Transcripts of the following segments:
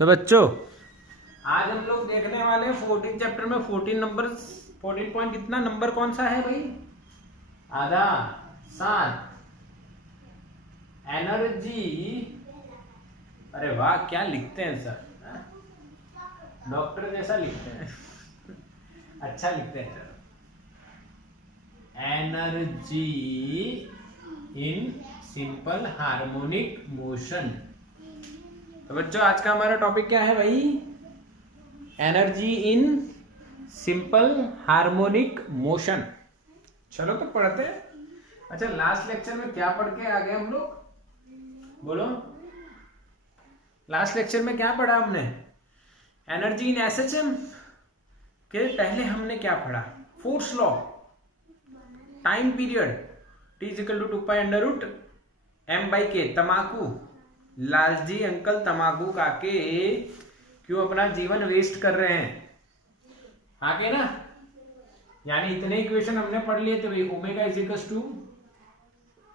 तो बच्चों आज हम लोग देखने वाले हैं 14 चैप्टर में 14 नंबर 14 पॉइंट कितना नंबर कौन सा है भाई? आधा 7 एनर्जी। अरे वाह क्या लिखते हैं सर, डॉक्टर जैसा लिखते हैं। अच्छा लिखते हैं sir. Energy in simple harmonic motion. तो बच्चों आज का हमारा टॉपिक क्या है भाई? Energy in simple harmonic motion. चलो तो पढ़ते हैं। अच्छा लास्ट लेक्चर में क्या पढ़ के आ गए हम लोग? बोलो, लास्ट लेक्चर में क्या पढ़ा हमने? एनर्जी इन एसएचएम के पहले हमने क्या पढ़ा? Force law, time period, T = 2π√m/k। तमाकू, लालजी अंकल तमाकू काके क्यों अपना जीवन वेस्ट कर रहे हैं? आगे ना, यानी इतने इक्वेशन हमने पढ़ लिए थे भाई। Omega =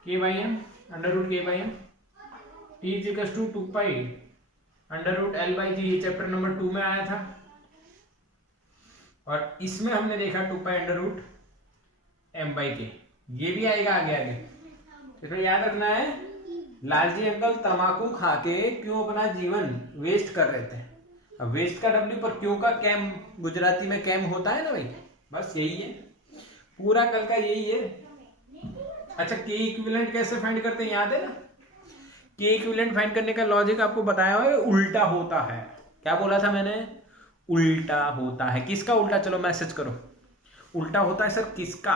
k/m √k/m, T = 2π√L/g। ये चैप्टर नंबर 2 में आया था और इसमें हमने देखा 2π√m/k। ये भी आएगा आगे आगे। तो याद रखना है, लालजी अंकल तंबाकू खा के क्यों अपना जीवन वेस्ट कर रहे थे। अब वेस्ट का W पर क्यों का कैम गुजराती में कैम होता है ना भाई, बस यही है पूरा कल का यही है। अच्छा K इक्विवेलेंट कैसे फाइंड करते हैं याद है ना? K इक्विवेलेंट फाइंड करने का लॉजिक आपको बताया हुआ है, उल्टा होता है। क्या बोला था मैंने? उल्टा होता है। किसका उल्टा? चलो मैसेज करो। उल्टा होता है सर किसका?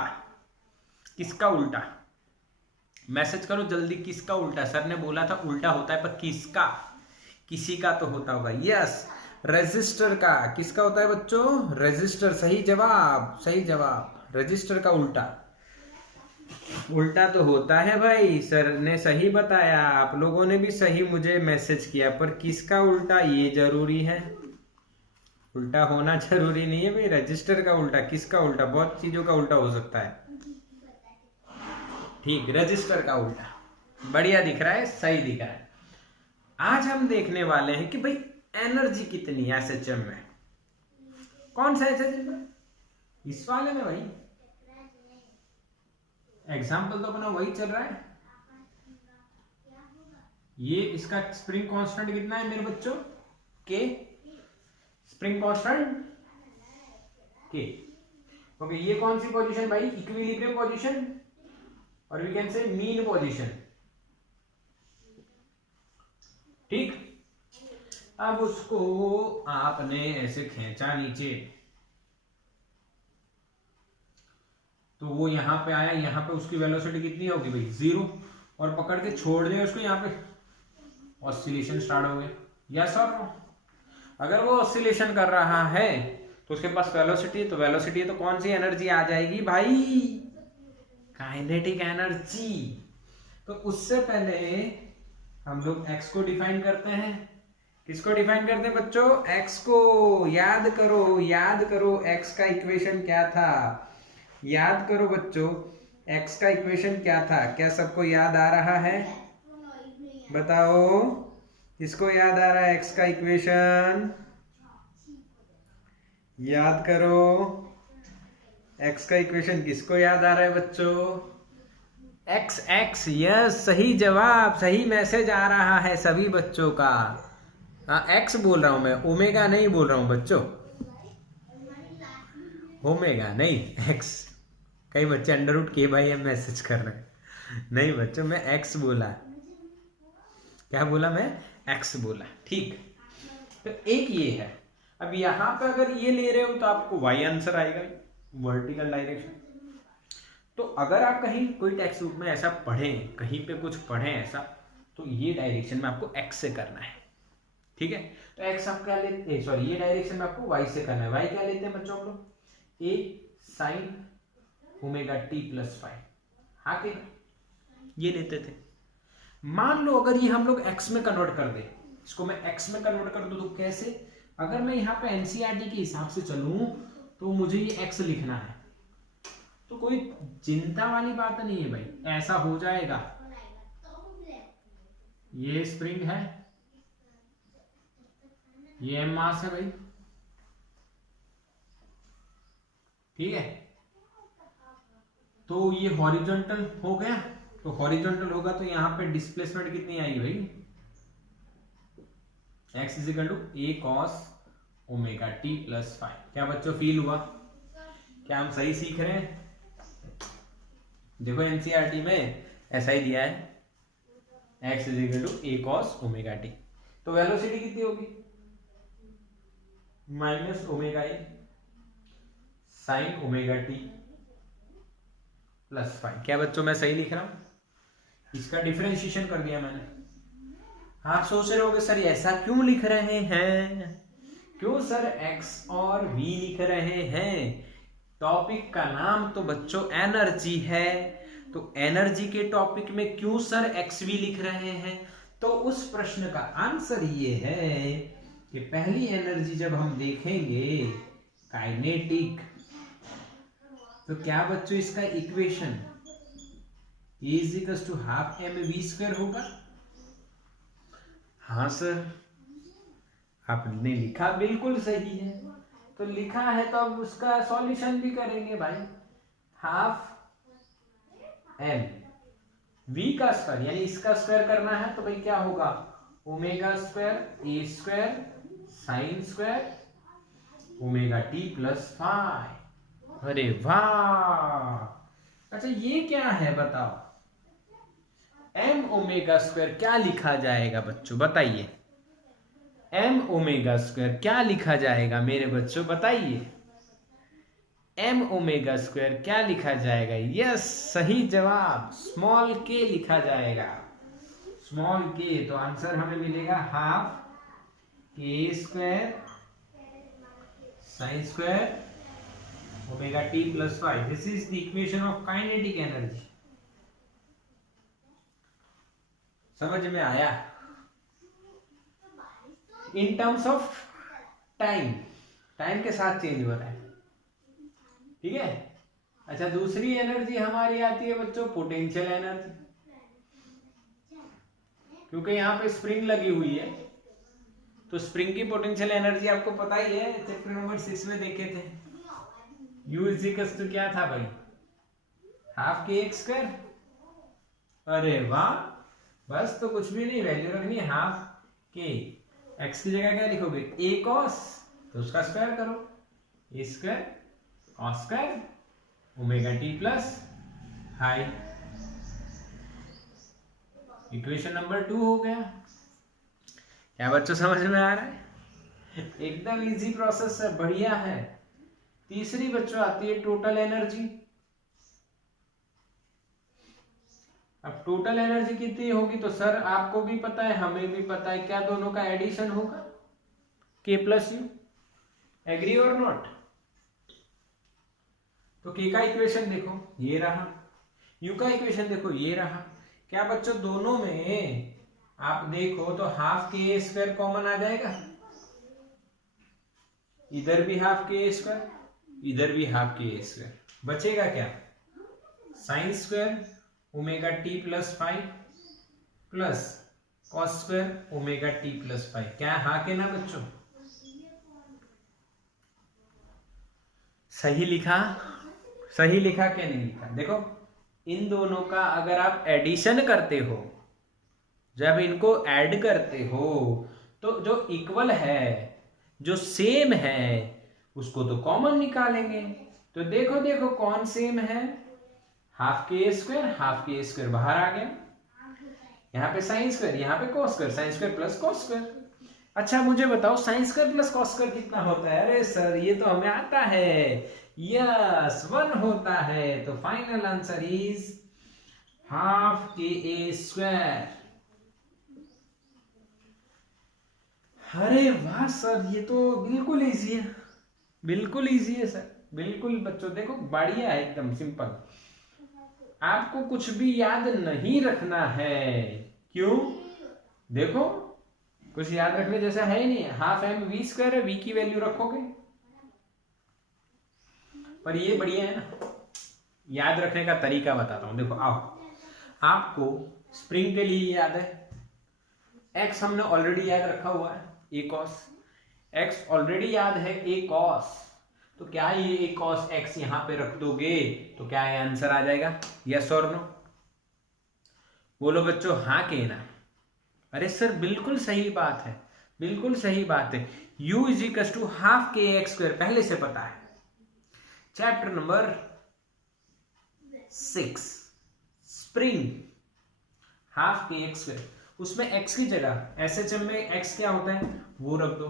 किसका उल्टा? मैसेज करो जल्दी, किसका उल्टा? सर ने बोला था उल्टा होता है, पर किसका? किसी का तो होता होगा। यस, रेजिस्टर का। किसका होता है बच्चों? रेजिस्टर। सही जवाब, सही जवाब। रेजिस्टर का उल्टा। उल्टा तो होता है भाई, सर ने सही बताया, आप लोगों ने भी सही मुझे मैसेज किया, पर किसका उल्टा ये जरूरी है। उल्टा होना जरूरी नहीं है भाई। रजिस्टर का उल्टा, किसका उल्टा? बहुत चीजों का उल्टा हो सकता है। ठीक, रजिस्टर का उल्टा। बढ़िया दिख रहा है, सही दिख रहा है। आज हम देखने वाले हैं कि भाई एनर्जी कितनी है एसएचएम में। कौन सा एसएचएम में? इस वाले में भाई। एग्जाम्पल तो अपना वही चल रहा है। ये इसका स्प्रिंग कांस्टेंट कितना है मेरे बच्चों? के। स्प्रिंग कांस्टेंट के। ओके, ये कौन सी पोजीशन भाई? इक्विलिब्रियम पोजीशन, और we can say mean position. ठीक, अब उसको आपने ऐसे खींचा नीचे, तो वो यहां पे आया। यहां पे उसकी वेलोसिटी कितनी होगी भाई? 0। और पकड़ के छोड़ दिया उसको, यहां पे ऑसिलेशन स्टार्ट हो गया। यस और नो? अगर वो ऑसिलेशन कर रहा है तो उसके पास वेलोसिटी, तो वेलोसिटी तो कौन सी एनर्जी आ जाएगी भाई? Kinetic energy. तो उससे पहले हम लोग x को डिफाइन करते हैं। किसको डिफाइन करते हैं बच्चों? x को। याद करो, याद करो x का इक्वेशन क्या था? याद करो बच्चों, x का इक्वेशन क्या था? क्या सबको याद आ रहा है? बताओ, किसको याद आ रहा है x का इक्वेशन? याद करो, x का इक्वेशन किसको याद आ रहा है बच्चों? x। यस, सही जवाब, सही मैसेज आ रहा है सभी बच्चों का। हाँ, x बोल रहा हूं मैं, ओमेगा नहीं बोल रहा हूं बच्चों। ओमेगा नहीं, x। कई बच्चे √k/m मैसेज कर रहे हैं। नहीं बच्चों, मैं x बोला। क्या बोला मैं? x बोला। ठीक, तो एक ये है। अब यहां पे अगर ये ले रहे हो तो आपको y आंसर आएगा, वर्टिकल डायरेक्शन। तो अगर आप कहीं कोई टेक्स्ट बुक में ऐसा पढ़ें, कहीं पे कुछ पढ़ें ऐसा, तो ये डायरेक्शन में आपको x से करना है। ठीक है, तो x आप क्या लेते हैं? सॉरी, ये डायरेक्शन में आपको y से करना है। y क्या लेते हैं बच्चों हम लोग? a sin ωt+5। हाँ के ये लेते थे। मान लो अगर ये हम लोग x में कन्वर्ट कर दे, इसको मैं x में कन्वर्ट कर दूं तो कैसे? अगर मैं यहाँ पे एनसीईआरटी के हिसाब से चलूं तो मुझे ये x लिखना है, तो कोई चिंता वाली बात नहीं है भाई, ऐसा हो जाएगा। ये स्प्रिंग है, ये एम मास है भाई, ठीक है। तो ये हॉरिजॉन्टल हो गया, तो हॉरिजॉन्टल होगा तो यहाँ पे डिस्प्लेसमेंट कितनी आएगी भाई, x is equal to A cos omega T plus five. क्या बच्चों फील हुआ, क्या हम सही सीख रहे हैं? देखो एनसीईआरटी में ऐसा ही दिया है, x is equal to A cos omega T. तो वेलोसिटी कितनी होगी, minus omega A sine omega T plus five. क्या बच्चों मैं सही लिख रहा हूं? इसका डिफरेंशिएशन कर दिया मैंने। आप सोच रहे होगे सर ऐसा क्यों लिख रहे हैं, क्यों सर x और v लिख रहे हैं? टॉपिक का नाम तो बच्चों एनर्जी है, तो एनर्जी के टॉपिक में क्यों सर एक्स वी लिख रहे हैं? तो उस प्रश्न का आंसर ये है कि पहली एनर्जी जब हम देखेंगे काइनेटिक, तो क्या बच्चों इसका equation E is equal to half M V square होगा। हाँ सर, आपने लिखा बिल्कुल सही है, तो लिखा है तो अब उसका सॉल्यूशन भी करेंगे भाई। हाफ एम वी का स्क्वायर यानी इसका स्क्वायर करना है, तो भाई क्या होगा, omega square a square sine square omega T plus phi. अरे वाह, अच्छा ये क्या है बताओ, एम ओमेगा स्क्वायर क्या लिखा जाएगा बच्चों बताइए, एम ओमेगा स्क्वायर क्या लिखा जाएगा मेरे बच्चों बताइए, एम ओमेगा स्क्वायर क्या लिखा जाएगा? यस सही जवाब स्मॉल के लिखा जाएगा, स्मॉल के। तो आंसर हमें मिलेगा हाफ के square sine square omega T plus five. This is the equation of kinetic energy. समझ में आया? इन टर्म्स ऑफ टाइम, टाइम के साथ चेंज हो रहा है, ठीक है। अच्छा दूसरी एनर्जी हमारी आती है बच्चों पोटेंशियल एनर्जी, क्योंकि यहाँ पे स्प्रिंग लगी हुई है, तो स्प्रिंग की पोटेंशियल एनर्जी आपको पता ही है, चैप्टर नंबर 6 में देखे थे। U इज इक्वल टू क्या था भाई, हाफ के एक्स स्क्वायर। अरे वाह, बस तो कुछ भी नहीं, वैल्यू रखनी है हाफ के, एक्स की जगह क्या लिखोगे ए कॉस, तो उसका स्क्वायर करो, a square cos square omega T plus phi. Equation number 2 हो गया। क्या बच्चों समझ में आ रहा है? एकदम इजी प्रोसेस है, बढ़िया है। तीसरी बच्चों आती है टोटल एनर्जी। अब टोटल एनर्जी कितनी होगी, तो सर आपको भी पता है हमें भी पता है, क्या दोनों का एडिशन होगा के प्लस यू, एग्री और नॉट? तो के का इक्वेशन देखो ये रहा, यू का इक्वेशन देखो ये रहा। क्या बच्चों दोनों में आप देखो तो हाफ के स्क्वायर कॉमन आ जाएगा, इधर भी हाफ के स्क्वायर इधर भी हाफ के स्क्वायर, बचेगा क्या sign square omega T plus five plus cos square omega T plus five. क्या हाँ के ना बच्चों? सही लिखा? सही लिखा क्या नहीं लिखा? देखो इन दोनों का अगर आप एडिशन करते हो, जब इनको ऐड करते हो, तो जो इक्वल है जो सेम है उसको तो कॉमन निकालेंगे। तो देखो देखो कौन सेम है, हाफ के स्क्वायर बाहर आ गया, यहाँ पे साइन स्क्वायर यहाँ पे cos square, sine square plus cos square. अच्छा मुझे बताओ sine square plus cos square कितना होता है? अरे सर ये तो हमें आता है, यस 1 होता है। तो final answer is half k a square. अरे वाह सर ये तो बिल्कुल इजी है, बिल्कुल इजी है सर, बिल्कुल बच्चों देखो बढ़िया है, एकदम सिंपल। आपको कुछ भी याद नहीं रखना है, क्यों? देखो कुछ याद रखने जैसा है ही नहीं, हाफ एम वी स्क्वायर है, वी की वैल्यू रखोगे। पर ये बढ़िया है ना, याद रखने का तरीका बताता हूं। देखो आओ, आपको स्प्रिंग के लिए याद है, एक्स हमने ऑलरेडी याद रखा हुआ है ए कॉस, x ऑलरेडी याद है a cos, तो क्या ये a cos x यहां पे रख दोगे तो क्या ये आंसर आ जाएगा? यस और नो? बोलो बच्चों हाँ के ना? अरे सर बिल्कुल सही बात है, बिल्कुल सही बात है। u is equal to half K X square पहले से पता है। Chapter number 6 spring, half K X square, उसमें x की जगह एसएचएम में x क्या होता है वो रख दो,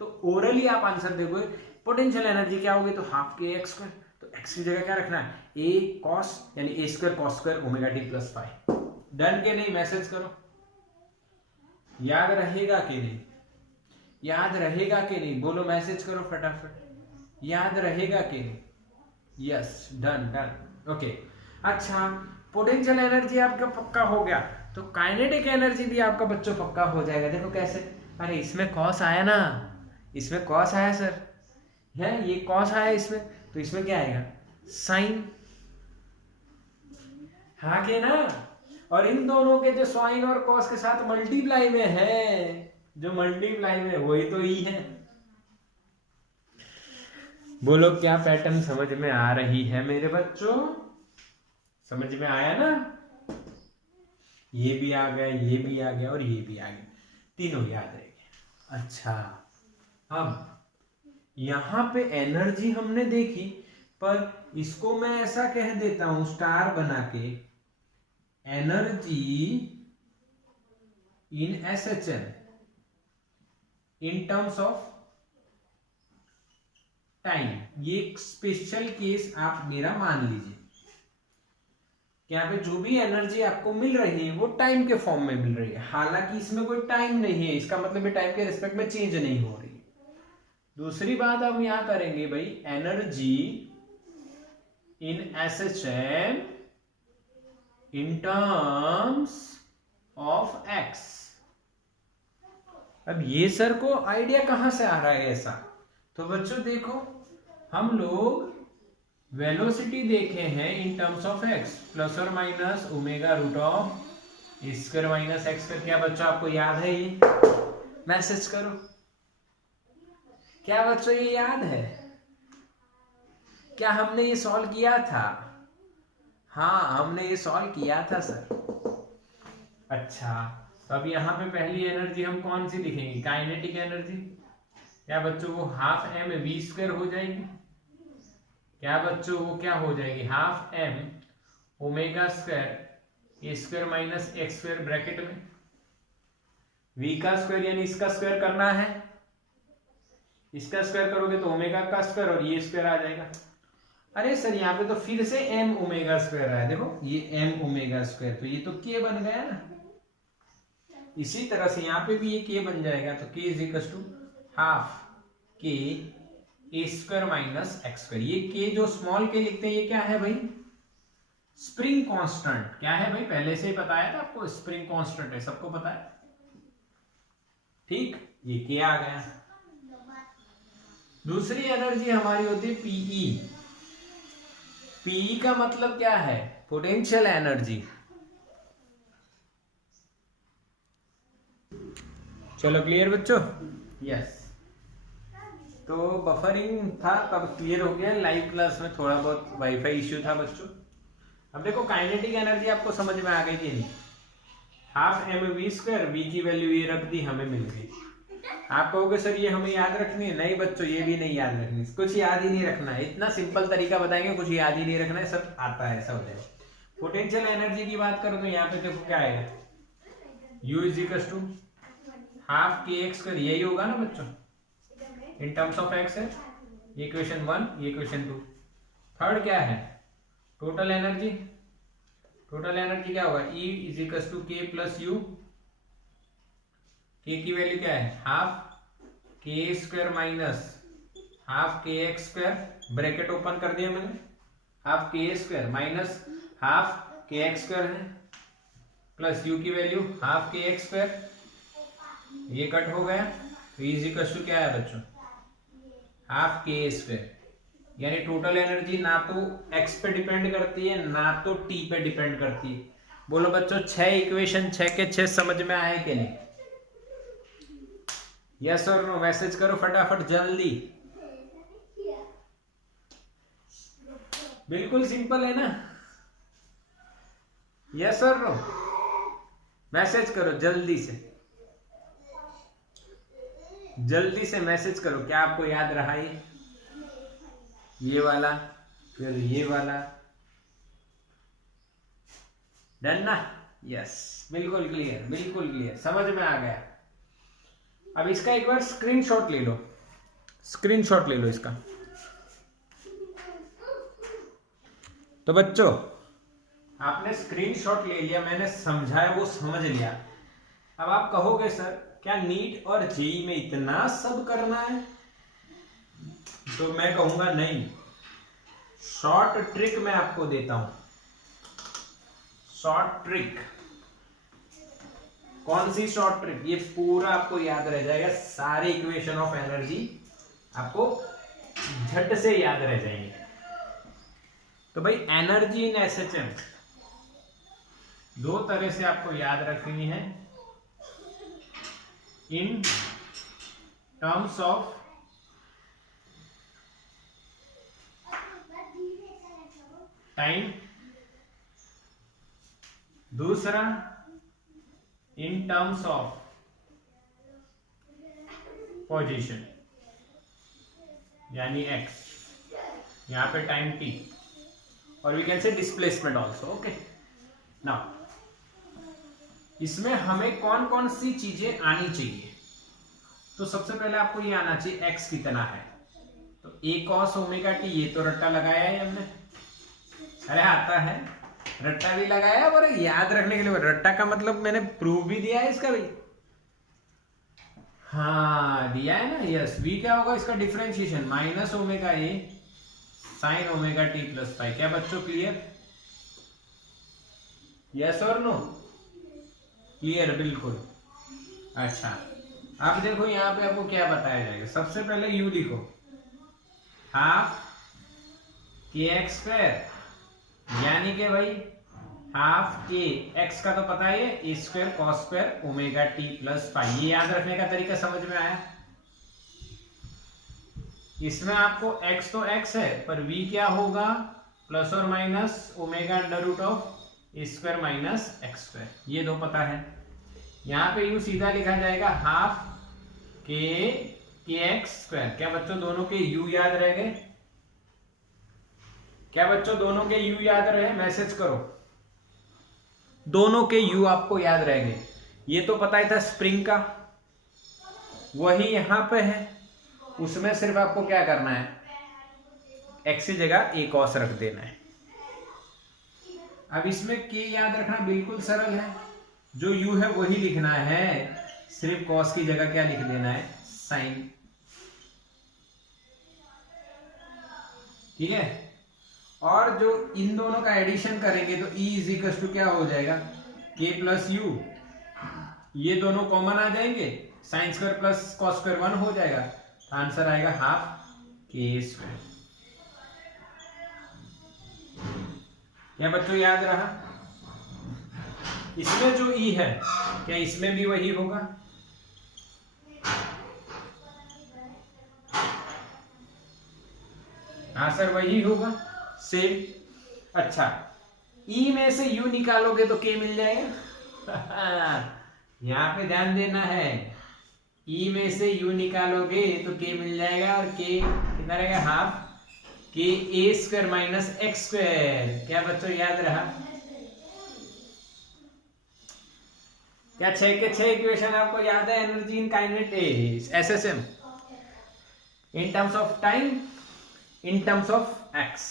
तो ओरली आप आंसर देखोगे पोटेंशियल एनर्जी क्या होगी, तो हाफ के एक्स स्क्वायर, तो x की जगह क्या रखना है, a cos यानी a square cos square omega T plus five. Done के नहीं? मैसेज करो। याद रहेगा कि नहीं? याद रहेगा कि नहीं? बोलो मैसेज करो फटाफट, याद रहेगा कि नहीं? Yes, done done, okay. अच्छा, पोटेंशियल एनर्जी आपका पक्का हो गया, तो काइनेटिक एनर्जी भी आपका बच्चों पक्का हो जाएगा। देखो कैसे, अरे इसमें कॉस आया ना, इसमें कॉस आया सर, है ये कॉस आया इसमें, तो इसमें क्या आएगा, साइन, हाँ के ना? और इन दोनों के जो साइन और कॉस के साथ मल्टीप्लाई में है, जो मल्टीप्लाई में वही तो ई है। बोलो क्या पैटर्न समझ में आ रही है मेरे बच्चों? समझ में आया ना? ये भी आ गया, ये भी आ गया और ये भी आ गया, तीनों याद रहेंगे। अच्छा, अब यहां पे एनर्जी हमने देखी, पर इसको मैं ऐसा कह देता हूं स्टार बना के, energy in SHM in terms of time. ये एक स्पेशल केस आप मेरा मान लीजिए, यहाँ पे जो भी एनर्जी आपको मिल रही है वो टाइम के फॉर्म में मिल रही है, हालांकि इसमें कोई टाइम नहीं है, इसका मतलब टाइम के रिस्पेक्ट में चेंज नहीं हो रही है। दूसरी बात हम यहां करेंगे भाई, energy in SHM in terms of x. अब ये सर को आइडिया कहां से आ रहा है ऐसा? तो बच्चों देखो, हम लोग वेलोसिटी देखे हैं in terms of x, plus और minus omega root of square minus x square. क्या बच्चों आपको याद है ये? मैसेज करो, क्या बच्चों ये याद है? क्या हमने ये सॉल्व किया था? हाँ, हमने ये सॉल्व किया था सर। अच्छा, तो अब यहाँ पे पहली एनर्जी हम कौन सी लिखेंगे, काइनेटिक एनर्जी। क्या बच्चों वो हाफ एम वी स्क्वायर हो जाएगी? क्या बच्चों वो क्या हो जाएगी, half m omega square a square minus x square bracket में, v का स्क्वायर यानी इसका स्क्वायर करना है, इसका स्क्वायर करोगे तो ओमेगा का स्क्वायर और ये स्क्वायर आ जाएगा। अरे सर यहाँ पे तो फिर से m ओमेगा स्क्वायर है, देखो ये m ओमेगा स्क्वायर, तो ये तो k बन गया ना। इसी तरह से यहाँ पे भी ये k बन जाएगा, तो k is equal to half k A square minus x square. ये k जो स्मॉल k लिखते हैं ये क्या है भाई, स्प्रिंग कांस्टेंट। क्या है भाई, पहले से ही बताया था आपको, स्प्रिंग कांस्टेंट है, सबको पता है, ठीक। ये k आ गया। दूसरी एनर्जी हमारी होती है पीई। पीई का मतलब क्या है, पोटेंशियल एनर्जी। चलो क्लियर बच्चों? यस, तो बफरिंग था तब क्लियर हो गया, लाइव क्लास में थोड़ा बहुत वाईफाई इश्यू था बच्चों। अब देखो काइनेटिक एनर्जी आपको समझ में आ गई थी नहीं, half M V square, V की वैल्यू ये रख दी, हमें मिल गई। आप कहोगे सर ये हमें याद रखनी है, नहीं बच्चों ये भी नहीं याद रखनी, कुछ याद ही नहीं रखना है, इतना सिंपल तरीका बताएंगे, कुछ याद ही नहीं रखना है, सब आता है, ऐसा हो जाएगा। पोटेंशियल एनर्जी की बात करो तो यहाँ पे देखो क्या आएगा, u is equal to half K X square, यही होगा ना बच्चों, इन टर्म्स ऑफ एक्स है, ये इक्वेशन 1, ये इक्वेशन 2। थर्ड क्या है, टोटल एनर्जी। टोटल एनर्जी क्या होगा, E इज इक्वल टू के प्लस यू, के की वैल्यू क्या है, हाफ के square minus half K X square, bracket open कर दिया मैंने, हाफ के square minus half K X square है, प्लस यू की value half K X square, ये कट हो गया, तो इज इक्वल टू क्या है बच्चों, हाफ के स्क्वायर। यानी टोटल एनर्जी ना तो x पे डिपेंड करती है ना तो t पे डिपेंड करती है। बोलो बच्चों 6 इक्वेशन 6 के 6 समझ में आए कि नहीं? यस और नो मैसेज करो फटाफट जल्दी। बिल्कुल सिंपल है ना। यस और नो मैसेज करो जल्दी से, जल्दी से मैसेज करो। क्या आपको याद रहा ये वाला, फिर ये वाला, डन ना? यस, बिल्कुल क्लियर, बिल्कुल क्लियर, समझ में आ गया। अब इसका एक बार स्क्रीनशॉट ले लो, स्क्रीनशॉट ले लो इसका। तो बच्चों आपने स्क्रीनशॉट ले लिया, मैंने समझाया वो समझ लिया। अब आप कहोगे सर क्या नीट और जेईई में इतना सब करना है? तो मैं कहूंगा नहीं, शॉर्ट ट्रिक मैं आपको देता हूं। शॉर्ट ट्रिक कौन सी शॉर्ट ट्रिक? ये पूरा आपको याद रह जाएगा, सारे इक्वेशन ऑफ एनर्जी आपको झट से याद रह जाएंगे। तो भाई एनर्जी इन एसएचएम दो तरह से आपको याद रखनी है, इन टर्म्स ऑफ टाइम, दूसरा इन टर्म्स ऑफ पोजीशन, यानी x, यहां पे टाइम t, और we can say displacement also. Okay, now इसमें हमें कौन कौन सी चीजें आनी चाहिए? तो सबसे पहले आपको ये आना चाहिए x कितना है। तो a cos ओमेगा t, ये तो रट्टा लगाया है हमने, अरे आता है, रट्टा भी लगाया और याद रखने के लिए रट्टा का मतलब मैंने प्रूव भी दिया है इसका भी। हाँ दिया है ना, यस। v क्या होगा इसका differentiation, minus omega a sine omega t plus five. क्या बच्चों क्लियर? यस और नो? क्लियर, बिल्कुल। अच्छा अब देखो यहाँ पे आपको क्या बताया जाएगा। सबसे पहले u लिखो, हाफ के एक्स स्क्वायर, यानी कि भाई हाफ के एक्स का तो पता है, a square cos square omega T plus phi. ये याद रखने का तरीका समझ में आया? इसमें आपको x तो x है, पर v क्या होगा, प्लस और minus omega under root of A square minus x square, ये दो पता है। यहाँ पे u सीधा लिखा जाएगा हाफ के एक्स स्क्वायर। क्या बच्चों दोनों के u याद रह गए? क्या बच्चों दोनों के u याद रहे? मैसेज करो, दोनों के u आपको याद रह गए। ये तो पता ही था स्प्रिंग का, वही यहां पे है, उसमें सिर्फ आपको क्या करना है, x की जगह a cos रख देना है। अब इसमें k याद रखना बिल्कुल सरल है, जो u है वही लिखना है, सिर्फ cos की जगह क्या लिख देना है, साइन। ठीक है, और जो इन दोनों का एडिशन करेंगे तो E इज इक्वल टू क्या हो जाएगा, k प्लस यू, ये दोनों कॉमन आ जाएंगे, sine square plus cos square 1 हो जाएगा, आंसर आएगा हाफ के स्क्वायर। क्या बच्चों याद रहा? इसमें जो E है क्या इसमें भी वही होगा? आंसर वही होगा, सेम। अच्छा E में से U निकालोगे तो K मिल जाएगा। यहां पे ध्यान देना है, E में से U निकालोगे तो K मिल जाएगा, और K कितना रहेगा, half k a square minus x square. क्या बच्चों याद रहा? क्या 6 के 6 इक्वेशन आपको याद है? Energy in kinetics SSM, in terms of time, in terms of x.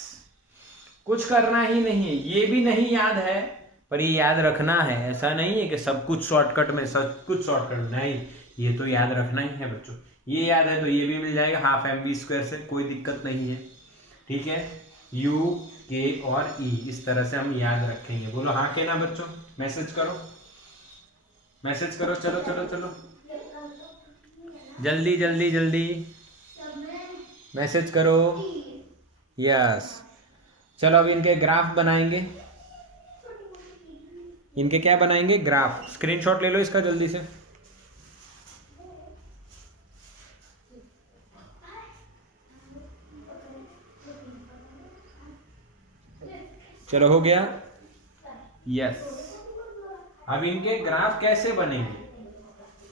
कुछ करना ही नहीं है, ये भी नहीं याद है पर ये याद रखना है। ऐसा नहीं है कि सब कुछ शॉर्टकट में, सब कुछ शॉर्टकट में नहीं, ये तो याद रखना ही है बच्चों। ये याद है तो ये भी मिल जाएगा हाफ एम बी स्क्वायर से, कोई दिक्कत नहीं है। ठीक है, यू के और ई इस तरह से हम याद रखेंगे। बोलो हाँ के ना बच्चों, मैसेज करो, मैसेज करो, चलो चलो चलो जल्दी जल्दी जल्दी मैसेज करो। यस, चलो अब इनके ग्राफ बनाएंगे। इनके क्या बनाएंगे? ग्राफ। स्क्रीनशॉट ले लो इसका जल्दी से। चलो हो गया, यस। अब इनके ग्राफ कैसे बनेंगे,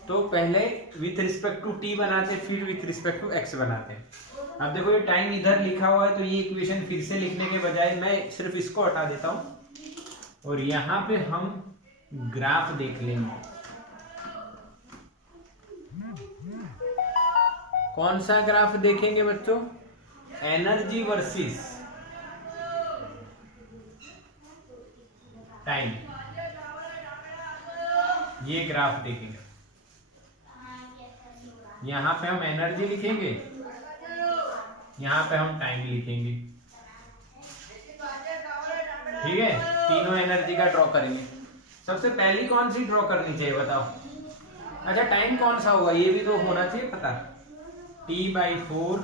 तो पहले विथ रिस्पेक्ट टू टी बनाते, फिर विथ रिस्पेक्ट टू एक्स बनाते हैं। अब देखो ये टाइम इधर लिखा हुआ है, तो ये इक्वेशन फिर से लिखने के बजाय मैं सिर्फ इसको हटा देता हूं और यहाँ पे हम ग्राफ देख लेंगे। कौन सा ग्राफ देखेंगे बच्चों, एनर्जी वर्सेस टाइम, ये ग्राफ देखेंगे। यहां पे हम एनर्जी लिखेंगे, यहां पे हम टाइम लिखेंगे, ठीक है। तीनों एनर्जी का ड्रॉ करेंगे। सबसे पहली कौन सी ड्रॉ करनी चाहिए बताओ? अच्छा टाइम कौन सा होगा ये भी तो होना चाहिए पता। T/4,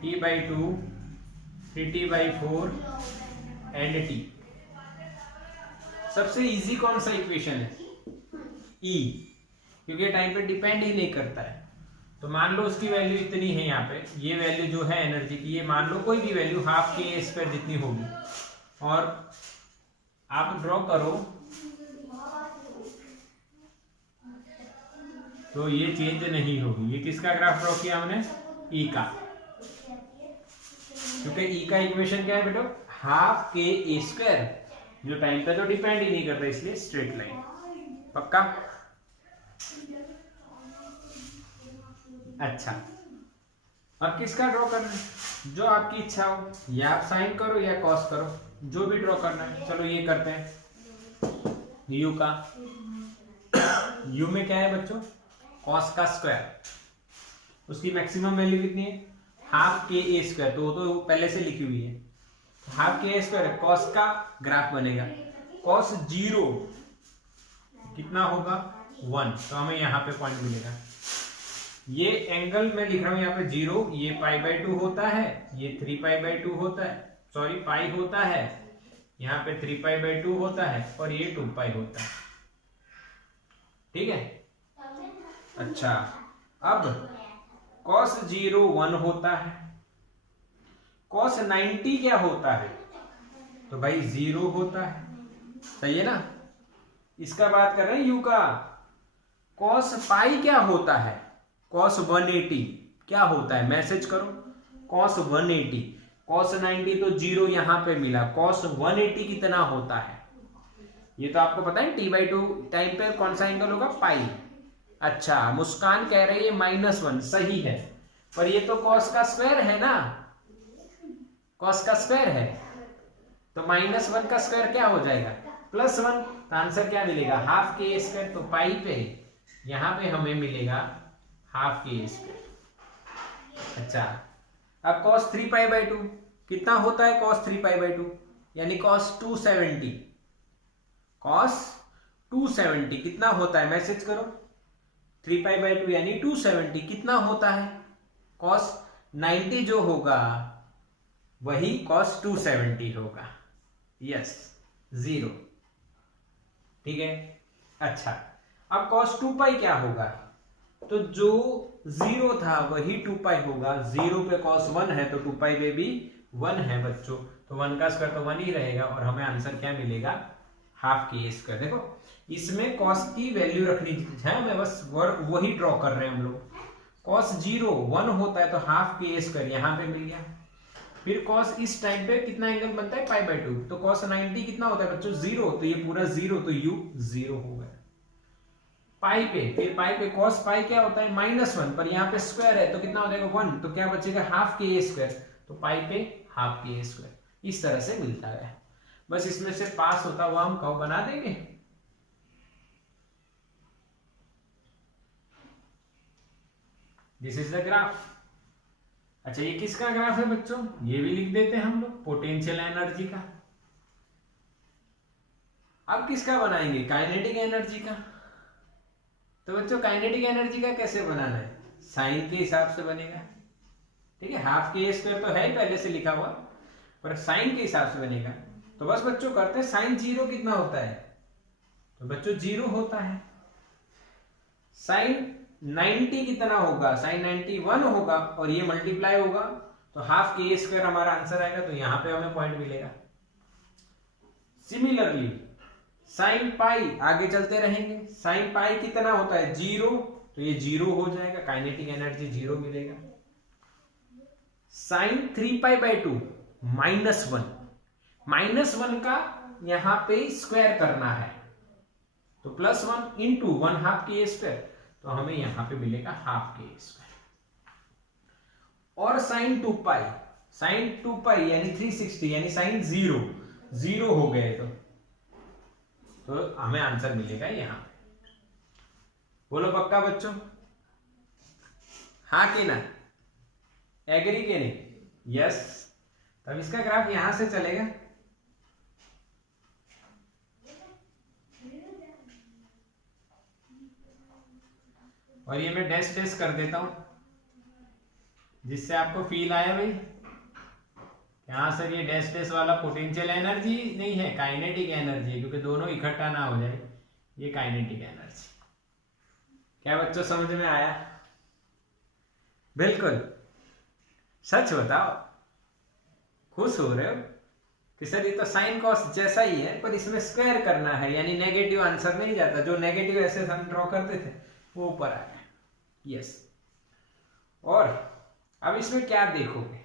T/2, 3T/4 and T। सबसे इजी कौन सा इक्वेशन है? E, क्योंकि टाइम पे डिपेंड ही नहीं करता है। तो मान लो उसकी वैल्यू इतनी है, यहाँ पे ये वैल्यू जो है एनर्जी की, ये मान लो कोई भी वैल्यू ½ जितनी होगी, और आप ड्रॉ करो तो ये चेंज नहीं होगी। ये किसका ग्राफ ड्रॉ किया हमने? ई का, क्योंकि ई का इक्वेशन क्या है बेटो? ½ जो टाइम पे तो डिपेंड ही नहीं करता, इसलिए स्ट्रेट लाइन। पक्का? अच्छा अब किसका ड्रॉ करना है? जो आपकी इच्छा हो, या आप साइन करो या कॉस करो, जो भी ड्रॉ करना है। चलो ये करते हैं यू का। यू में क्या है बच्चों? कॉस का स्क्वायर। उसकी मैक्सिमम वैल्यू कितनी है? ½ तो वो तो पहले से लिखी हुई है। ½ कॉस का ग्राफ बनेगा। कॉस 0 कितना होगा? 1, तो हमें यहाँ पे पॉइंट मिलेगा। ये एंगल मैं लिख रहा हूं यहाँ पे 0, ये π/2 होता है, ये 3π/2 होता है, सॉरी पाई होता है, यहाँ पे 3π/2 होता है, और ये 2π होता है। ठीक है। अच्छा अब cos 0 1 होता है, cos 90 क्या होता है? तो भाई 0 होता है, सही है ना। इसका बात कर रहे हैं यू का। cos पाई क्या होता है? cos 180 क्या होता है? मैसेज करो। cos 180, cos 90 तो 0 यहां पे मिला, cos 180 कितना होता है? ये तो आपको पता है T/2 टाइम पे कौन सा एंगल होगा? पाई। अच्छा मुस्कान कह रही है -1, सही है, पर ये तो cos का स्क्वायर है ना, cos का स्क्वायर है, तो -1 का स्क्वायर क्या हो जाएगा? +1। तो आंसर क्या मिलेगा? ½ तो पाई पे यहां पे हमें मिलेगा ½ अच्छा अब cos 3π/2 कितना होता है? cos 3π/2 यानी cos 270, cos 270 कितना होता है? मैसेज करो। 3π/2 यानी 270 कितना होता है? cos 90 जो होगा वही cos 270 होगा। यस 0, ठीक है। अच्छा अब cos 2π क्या होगा? तो जो 0 था वही 2π होगा। 0 पे cos 1 है तो 2π पे भी 1 है बच्चों, तो 1 का स्क्वायर तो 1 ही रहेगा, और हमें आंसर क्या मिलेगा? ½ देखो इसमें cos की वैल्यू रखनी है, मैं बस वही ड्रॉ कर रहे हैं हम लोग। cos 0 1 होता है तो ½ यहाँ पे मिल गया। फिर cos इस टाइम पे कितना एंगल बनता है? π/2, तो cos 90 कितना होता है बच्चों? 0, तो ये पूरा 0, तो u 0 हो गया। पाई पे, फिर पाई पे cos पाई क्या होता है? -1, पर यहाँ पे स्क्वायर है तो कितना हो जाएगा? 1, तो क्या बचेगा? ½ तो पाई पे ½ इस तरह से मिलता है। बस इसमें से पास होता हुआ हम कर्व बना देंगे। This is the graph. अच्छा ये किसका ग्राफ है बच्चों? ये भी लिख देते हैं हम लोग, पोटेंशियल एनर्जी का। अब किसका बनाएंगे? काइनेटिक एनर्जी का। तो बच्चों काइनेटिक एनर्जी का कैसे बनाना है? साइन के हिसाब से बनेगा, ठीक है। ½ तो है ही पहले से लिखा हुआ, पर साइन के हिसाब से बनेगा। तो बस बच्चों करते हैं, साइन 0 कितना होता है? तो बच्चों 0 होता है। साइन 90 कितना होगा? साइन 90 1 होगा, और ये मल्टीप्लाई होगा, तो ½ हमारा आंसर आएगा, तो यहाँ पे हमें पॉइंट मिलेगा। सिमिलरली साइन पाई, आगे चलते रहेंगे, साइन पाई कितना होता है 0, तो ये 0 हो जाएगा, काइनेटिक एनर्जी 0 मिलेगा। साइन 3π/2 -1, -1 का यहां पे स्क्वायर करना है, तो +1 इंटू 1/2 के स्क्वायर, तो हमें यहां पे मिलेगा 1/2 के स्क्वायर। और साइन 2π यानी 360 यानी साइन 0 हो गए, तो हमें आंसर मिलेगा यहां पे। बोलो पक्का बच्चों, हाँ कि ना, एग्री के नहीं? यस। तब इसका ग्राफ यहां से चलेगा, और ये मैं डैश डैश कर देता हूं, जिससे आपको फील आया भाई हाँ सर ये डैश डैश वाला पोटेंशियल एनर्जी नहीं है, काइनेटिक एनर्जी है, क्योंकि दोनों इकट्ठा ना हो जाए, ये काइनेटिक एनर्जी। क्या बच्चों समझ में आया? बिल्कुल, सच बताओ, खुश हो रहे हो कि सर ये तो साइन कॉस जैसा ही है, पर इसमें स्क्वायर करना है, यानी नेगेटिव आंसर नहीं जाता, जो नेगेटिव ऐसे हम ड्रॉ करते थे वो ऊपर आ गया। यस। और अब इसमें क्या देखोगे,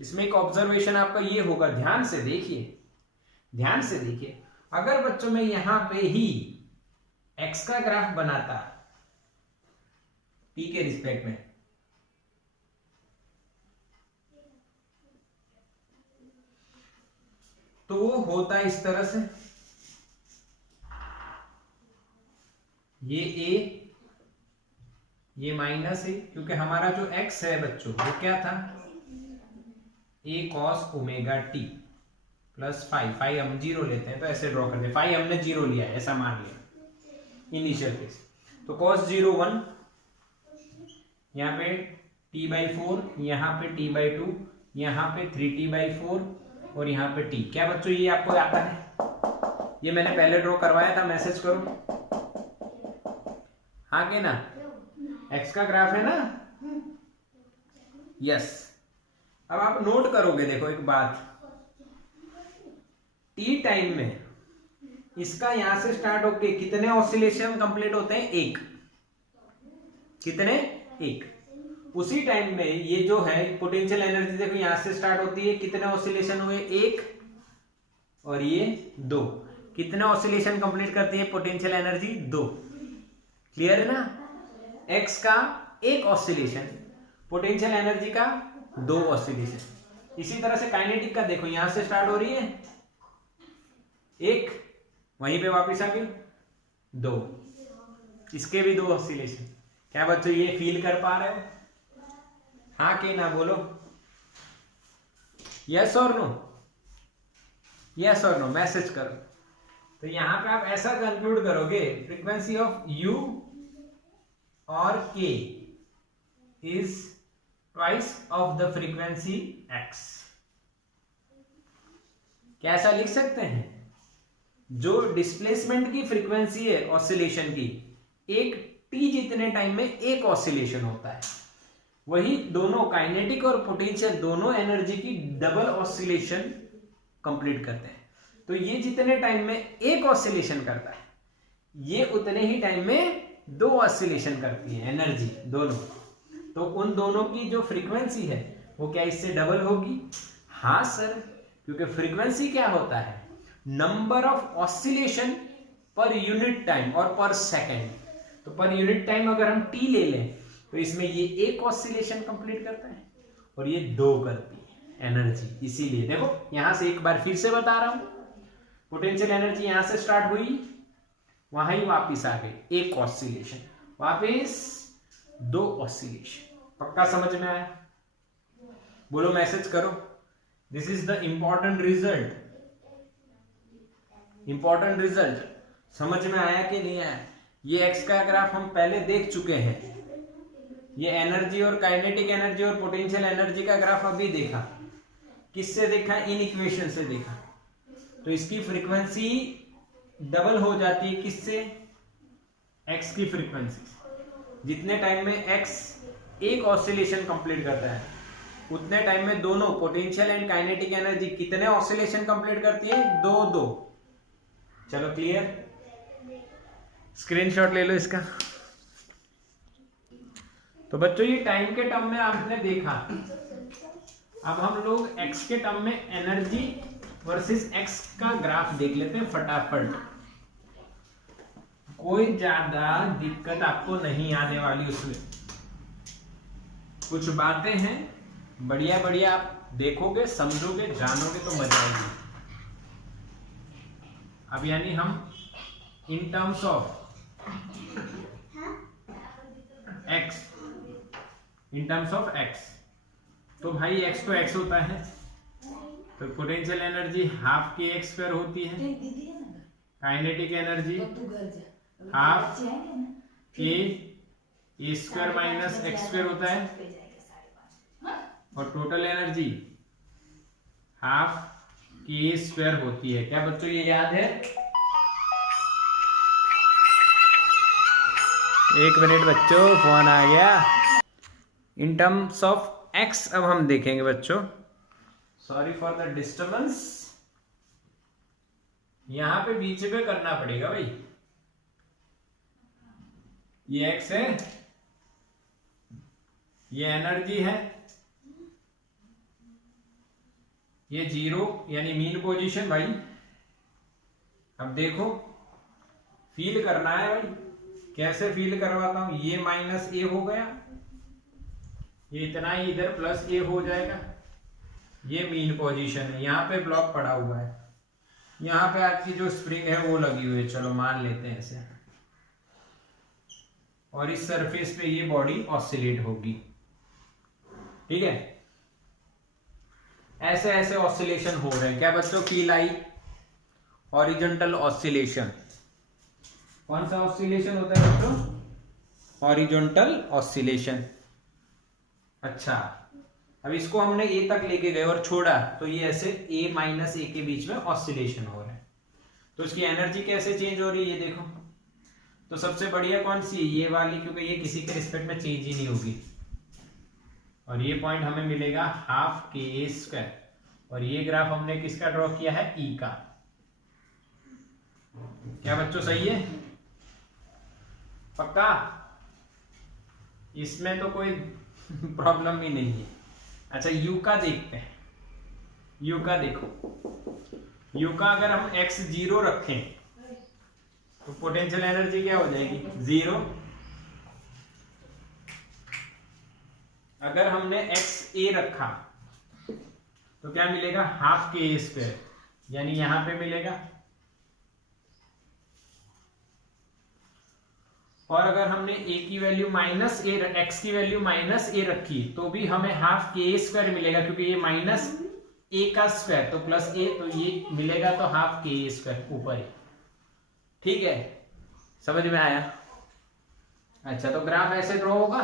इसमें एक ऑब्जर्वेशन आपका ये होगा, ध्यान से देखिए, अगर बच्चों में यहां पे ही x का ग्राफ बनाता t के रिस्पेक्ट में, तो वो होता इस तरह से, ये a ये माइनस है, क्योंकि हमारा जो x है बच्चों वो क्या था, a cos ωt plus five हम 0 लेते हैं तो ऐसे ड्रॉ करते हैं, फाइव हमने 0 लिया है ऐसा मान लिया इनिशियल केस, तो cos 0 1, यहाँ पे t/4, यहाँ पे t/2, यहाँ पे 3t/4 और यहाँ पे t। क्या बच्चों ये आपको आता है? ये मैंने पहले ड्रॉ करवाया था, मैसेज करो हाँ के ना, x का ग्राफ है ना। यस। अब आप नोट करोगे, देखो एक बात, t टाइम में इसका यहां से स्टार्ट होके कितने ऑसिलेशन कंप्लीट होते हैं? 1। कितने? 1। उसी टाइम में ये जो है पोटेंशियल एनर्जी देखो यहां से स्टार्ट होती है, कितने ऑसिलेशन हुए? 1 और ये 2। कितने ऑसिलेशन कंप्लीट करती है पोटेंशियल एनर्जी? 2। क्लियर है ना? x का 1 ऑसिलेशन, पोटेंशियल एनर्जी का 2 ऑसिलेशन। इसी तरह से काइनेटिक का देखो, यहां से स्टार्ट हो रही है 1, वहीं पे वापस आ गई 2, इसके भी 2 ऑसिलेशन। क्या बच्चों ये फील कर पा रहे हो? हाँ कि ना बोलो, यस और नो? यस और नो मैसेज करो। तो यहां पे आप ऐसा कंक्लूड करोगे, फ्रीक्वेंसी ऑफ u और k is twice of the frequency x। क्या ऐसा लिख सकते हैं? जो डिस्प्लेसमेंट की फ्रीक्वेंसी है ऑसिलेशन की, एक t जितने टाइम में एक ऑसिलेशन होता है, वही दोनों काइनेटिक और पोटेंशियल दोनों एनर्जी की डबल ऑसिलेशन कंप्लीट करते हैं। तो ये जितने टाइम में एक ऑसिलेशन करता है, ये उतने ही टाइम में 2 ऑसिलेशन करती है एनर्जी दोनों। तो उन दोनों की जो फ्रीक्वेंसी है वो क्या इससे डबल होगी? हाँ सर, क्योंकि फ्रीक्वेंसी क्या होता है? Number of oscillation per unit time और पर सेकेंड। तो पर यूनिट टाइम अगर हम t ले लें तो इसमें ये 1 ऑसिलेशन कंप्लीट करता है और ये 2 करती है एनर्जी। इसीलिए देखो यहां से एक बार फिर से बता रहा हूं, पोटेंशियल एनर्जी यहां से स्टार्ट हुई, वहां ही वापिस आ गई 1 ऑसिलेशन, वापिस 2 ऑसिलेशन। पक्का समझ में आया? बोलो मैसेज करो। This is the important result. Important result समझ में आया कि नहीं आया? ये x का ग्राफ हम पहले देख चुके हैं, ये एनर्जी और काइनेटिक एनर्जी और पोटेंशियल एनर्जी का ग्राफ अभी देखा। किससे देखा? इन इक्वेशन से देखा। तो इसकी फ्रीक्वेंसी डबल हो जाती है किससे? x की फ्रीक्वेंसी। जितने टाइम में x 1 ऑसिलेशन कंप्लीट करता है उतने टाइम में दोनों पोटेंशियल एंड काइनेटिक एनर्जी कितने ऑसिलेशन कंप्लीट करती है? 2-2। चलो क्लियर, स्क्रीनशॉट ले लो इसका। तो बच्चों ये टाइम के टर्म में आपने देखा। अब हम लोग x के टर्म में एनर्जी वर्सेस x का ग्राफ देख लेते हैं फटाफट। कोई ज्यादा दिक्कत आपको नहीं आने वाली उसमें, कुछ बातें हैं बढ़िया बढ़िया, आप देखोगे समझोगे जानोगे तो मजा आएगी। अब यानी हम इन terms of x, in terms of x, तो भाई x तो x होता है, तो potential energy half K X square होती है, kinetic energy half k a square minus x square होता है, और टोटल एनर्जी हाफ के स्क्वायर होती है। क्या बच्चों ये याद है? एक मिनट बच्चों, फोन आ गया। इन टर्म्स ऑफ एक्स अब हम देखेंगे बच्चों, सॉरी फॉर द डिस्टर्बेंस, यहां पे बीच पे करना पड़ेगा भाई। ये एक्स है, ये एनर्जी है, ये 0 यानी मीन पोजीशन भाई। अब देखो फील करना है भाई, कैसे फील करवाता हूं। ये माइनस ए हो गया, ये इतना ही इधर प्लस ए हो जाएगा, ये मीन पोजीशन है। यहाँ पे ब्लॉक पड़ा हुआ है, यहाँ पे आपकी जो स्प्रिंग है वो लगी हुई है, चलो मान लेते हैं ऐसे, और इस सरफेस पे ये बॉडी ऑसिलेट होगी। ठीक है, ऐसे ऐसे ऑसिलेशन हो रहे हैं। क्या बच्चों फील आई? Horizontal oscillation. कौन सा ऑसिलेशन होता है बच्चों? Horizontal oscillation. अच्छा, अब इसको हमने ए तक लेके गए और छोड़ा, तो ये ऐसे ए माइनस ए के बीच में ऑसिलेशन हो रहा है। तो इसकी एनर्जी कैसे चेंज हो रही है ये देखो। तो सबसे बढ़िया कौन सी है? ये वाली, क्योंकि ये किसी के रिस्पेक्ट में चेंज ही नहीं होगी। और ये पॉइंट हमें मिलेगा हाफ के स्क्वायर, और ये ग्राफ हमने किसका ड्रॉ किया है? ई का। क्या बच्चों सही है? पक्का? इसमें तो कोई प्रॉब्लम ही नहीं है। अच्छा यू का देखते हैं। यू का देखो, यू का अगर हम x 0 रखें तो पोटेंशियल एनर्जी क्या हो जाएगी? 0। अगर हमने x a रखा तो क्या मिलेगा? हाफ के ए स्क्वायर, यानी यहां पे मिलेगा। और अगर हमने a की वैल्यू माइनस ए, x की वैल्यू माइनस ए रखी तो भी हमें हाफ के ए स्क्वायर मिलेगा, क्योंकि ये माइनस ए का स्क्वायर तो प्लस ए, तो ये मिलेगा तो हाफ के ए स्क्वायर ऊपर ही। ठीक है, समझ में आया? अच्छा, तो ग्राफ ऐसे ड्रॉ होगा।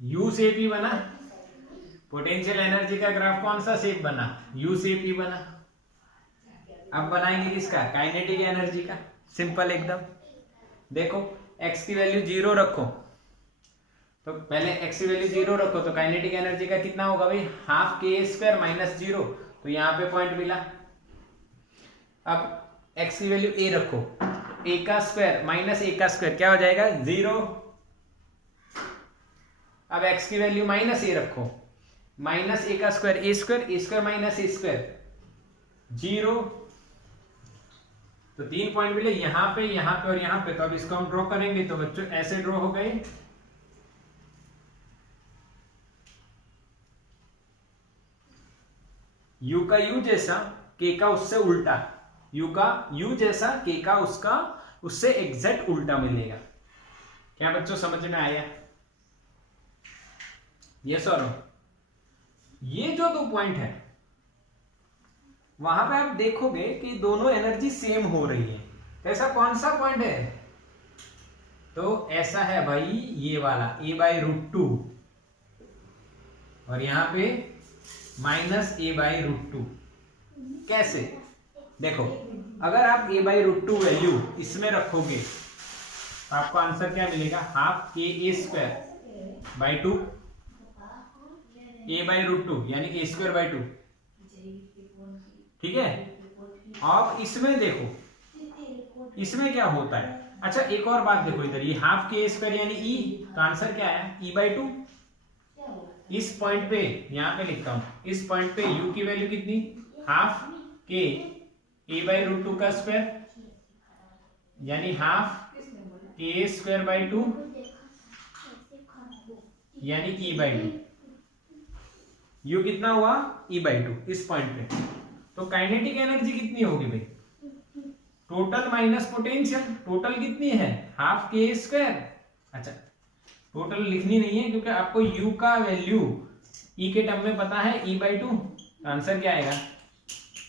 यू शेप ही बना, पोटेंशियल एनर्जी का ग्राफ कौन सा शेप बना? यू शेप ही बना। अब बनाएंगे किसका? काइनेटिक एनर्जी का। सिंपल एकदम। देखो x की वैल्यू 0 रखो, तो पहले x की वैल्यू 0 रखो तो काइनेटिक एनर्जी का कितना होगा भाई? हाफ के स्क्वायर माइनस 0, तो यहां पे पॉइंट मिला। अब x की वैल्यू a रखो, a का स्क्वायर माइनस a का स्क्वायर क्या हो जाएगा? 0। अब x की वैल्यू माइनस a रखो, माइनस a का square a square minus a square 0। तो 3 पॉइंट मिले यहां पे और यहां पे। तो अब इसको हम ड्रॉ करेंगे तो बच्चों ऐसे ड्रॉ हो गए। u का u जैसा, k का उससे उल्टा। u का u जैसा, k का उससे एग्जैक्ट उल्टा मिलेगा। क्या बच्चों समझ में आया? यस और नो? ये जो 2 पॉइंट है वहां पे आप देखोगे कि दोनों एनर्जी सेम हो रही है। ऐसा कौन सा पॉइंट है? तो ऐसा है भाई ये वाला a/√2, और यहां पे माइनस a/√2। कैसे? देखो, अगर आप a/√2 वैल्यू इसमें रखोगे तो आपको आंसर क्या मिलेगा, half k a square by 2 a by root 2 यानी ए स्क्वायर बाई 2। ठीक है, अब इसमें देखो इसमें क्या होता है। अच्छा एक और बात देखो, इधर ये हाफ के ए स्क्वायर यानी ई, तो आंसर क्या है ई बाई 2। इस पॉइंट पे यहां पे लिखता हूं, इस पॉइंट पे u की वैल्यू कितनी, half k A by root 2 का स्क्वायर यानी हाफ के स्क्वायर बाई 2 यानी ई बाई 2। u कितना हुआ ई बाई 2 इस पॉइंट पे। तो काइनेटिक एनर्जी कितनी होगी भाई, टोटल माइनस पोटेंशियल, टोटल कितनी है हाफ के स्क्वायर। अच्छा टोटल लिखनी नहीं है क्योंकि आपको u का वैल्यू e के टर्म में पता है e बाई 2, आंसर क्या आएगा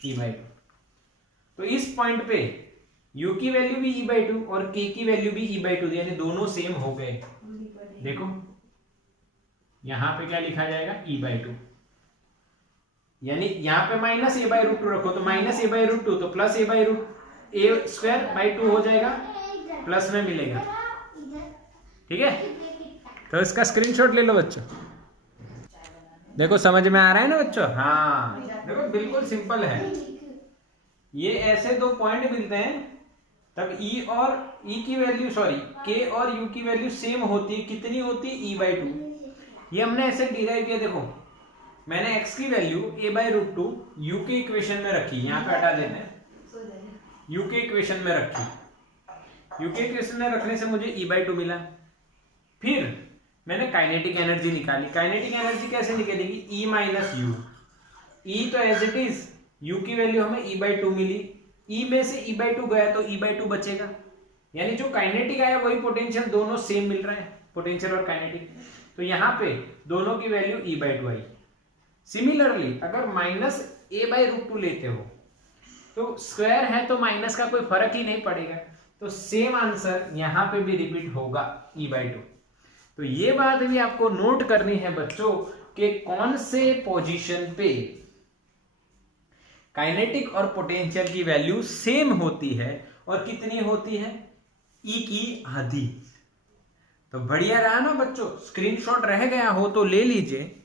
e बाई 2। तो इस पॉइंट पे u की वैल्यू भी e बाई 2 और k की वैल्यू भी e बाई 2 यानी दोनों सेम हो गए। देखो यहां पे क्या लिखा जाएगा e बाई 2, यानी यहां पे माइनस ए बाई रूट 2 रखो तो माइनस ए बाई रूट 2 तो plus A by root A square by 2 हो जाएगा, प्लस में मिलेगा। ठीक है, तो इसका स्क्रीनशॉट ले लो बच्चों। देखो समझ में आ रहा है ना बच्चों, हाँ देखो बिल्कुल सिंपल है। ये ऐसे दो पॉइंट मिलते हैं तब e और e की वैल्यू सॉरी k और u की वैल्यू सेम होती है, कितनी होती है e बाई 2। ये हमने ऐसे डिराइव किया, देखो मैंने x की value a by root 2 u के इक्वेशन में रखी, यहाँ पे हटा देते हैं, u के इक्वेशन में रखी, u के इक्वेशन में रखने से मुझे e बाई 2 मिला। फिर मैंने काइनेटिक एनर्जी निकाली, काइनेटिक एनर्जी कैसे निकलेगी e माइनस यू, e तो एज इट इज u की वैल्यू हमें e बाई 2 मिली, e में से e बाई 2 गया तो e बाई 2 बचेगा, यानी जो काइनेटिक आया वही पोटेंशियल, दोनों सेम मिल रहा है पोटेंशियल और काइनेटिक, तो यहाँ पे दोनों की value e by 2 I. Similarly अगर माइनस ए बाई रूट 2 लेते हो तो स्क्वायर है तो माइनस का कोई फर्क ही नहीं पड़ेगा, तो सेम आंसर यहाँ पे भी रिपीट होगा e बाई 2। तो ये बात भी आपको नोट करनी है बच्चों कि कौन से पोजीशन पे काइनेटिक और पोटेंशियल की वैल्यू सेम होती है और कितनी होती है e की आधी। तो बढ़िया रहा ना बच्चों, स्क्रीनशॉट रह गया हो तो ले लीजिए।